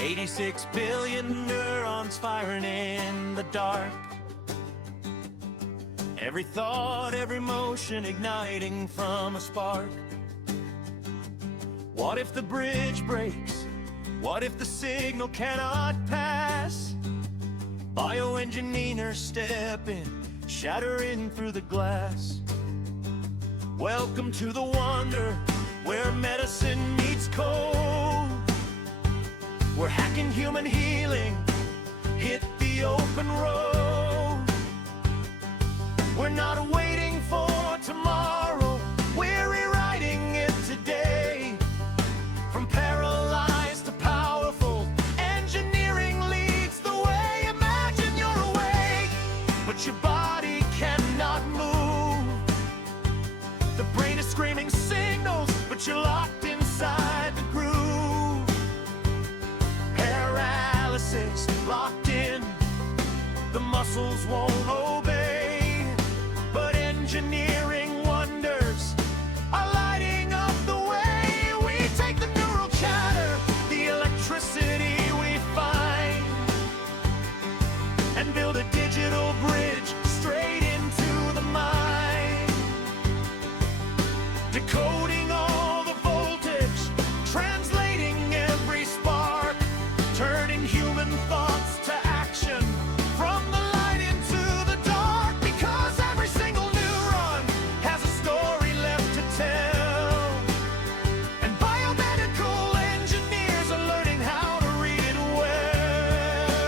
86 billion neurons firing in the dark. Every thought, every motion igniting from a spark. What if the bridge breaks? What if the signal cannot pass? Bioengineers step in, shattering through the glass. Welcome to the wonder where medicine meets code. We're hacking human healing, hit the open road. We're not waiting for tomorrow, we're rewriting it today. From paralyzed to powerful, engineering leads the way. Imagine you're awake, but your body cannot move. The brain is screaming signals, but you're locked inside the groove. Paralysis, locked in, the muscles won't obey. But engineering wonders are lighting up the way. We take the neural chatter, the electricity we find, and build a digital bridge straight into the mind. Decoding all the voltage, translating every spark, turning human thoughts to action, from the light into the dark. Because every single neuron has a story left to tell, and biomedical engineers are learning how to read it well.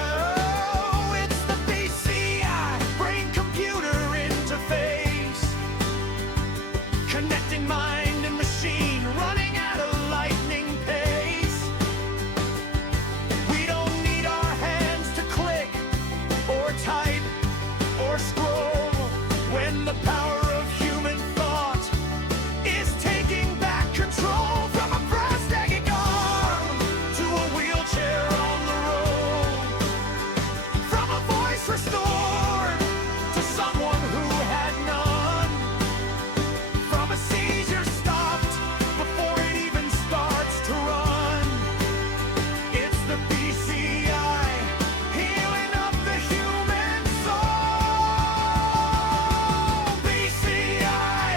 It's the BCI, brain-computer interface, connecting mind and machine, running at a lightning pace. We don't need our hands to click or type or scroll when the power of human thought is taking back control. From a prosthetic arm to a wheelchair on the road, from a voice restored to someone who had none, from a seizure stopped before it even starts to run. It's the BCI, healing up the human soul. BCI,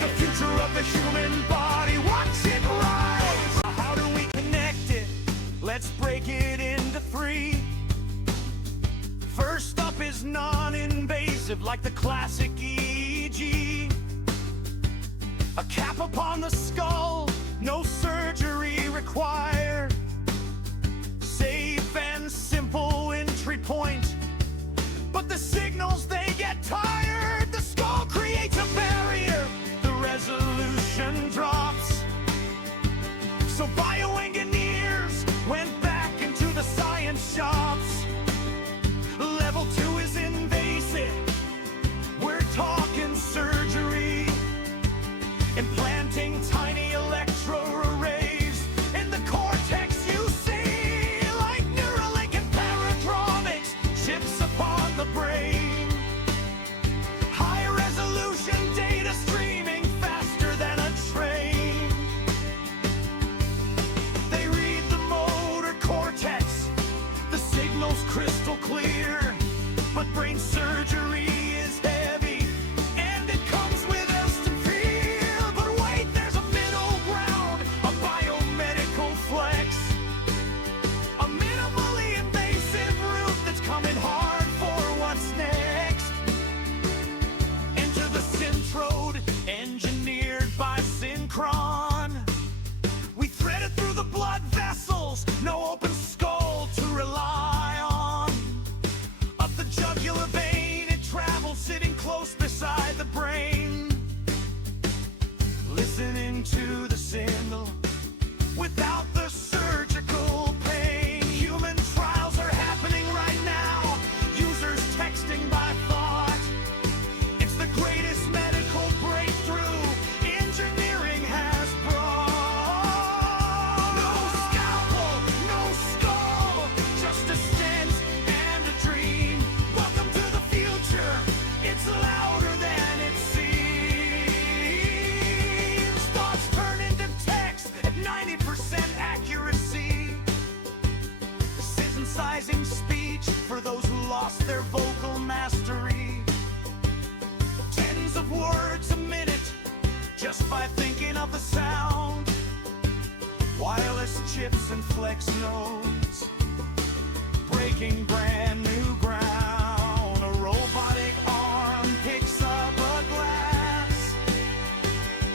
the future of the human body, watch it rise. How do we connect it? Let's break it into three. First up is non-invasive, like the classic EEG. A cap upon the skull, no surgery required. Safe and simple entry point, but the signals, they get tired. The skull creates a barrier, the resolution drops. So bioengineers went back into the science shops. Level 2 is invasive, we're talking surgery, implanting tiny electro-arrays in the cortex you see, like Neuralink and Paralysis, chips upon the brain. just by thinking of the sound. Wireless chips and flex nodes, breaking brand new ground. A robotic arm picks up a glass,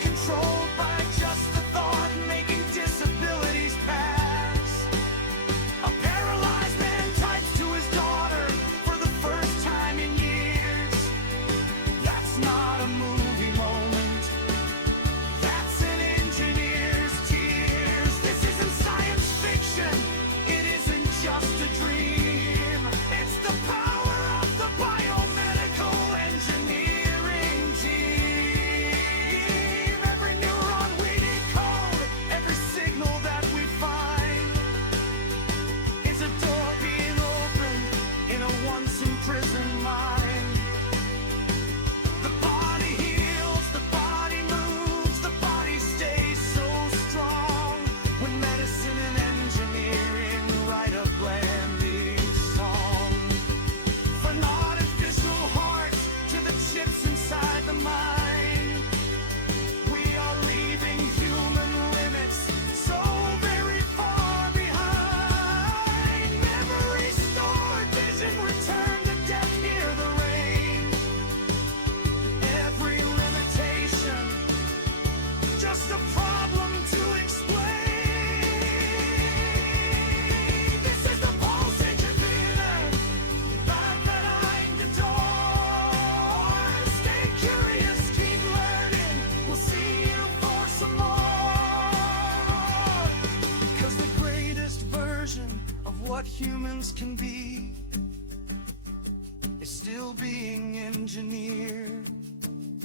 controlled by just the thought, making disabilities pass. A paralyzed man types to his daughter for the first time in years. That's not a movie moment, that's an engineer's tears. This isn't science fiction, it isn't just a dream. It's the power of the biomedical engineering team. Every neuron we decode, every signal that we find is a door being opened in a once imprisoned mind. The body heals, the body moves, the body stays so strong. When medicine and engineering write a blending song. From artificial hearts to the chips inside the mind, we are leaving human limits so very far behind. Memory stored, vision returned, to death hear the rain. Every limitation, just a problem to explain. This is the pulse inhibitor, back behind the door. Stay curious, keep learning, we'll see you for some more. Because the greatest version of what humans can be is still being engineered,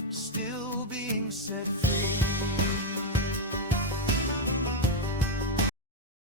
still being set free.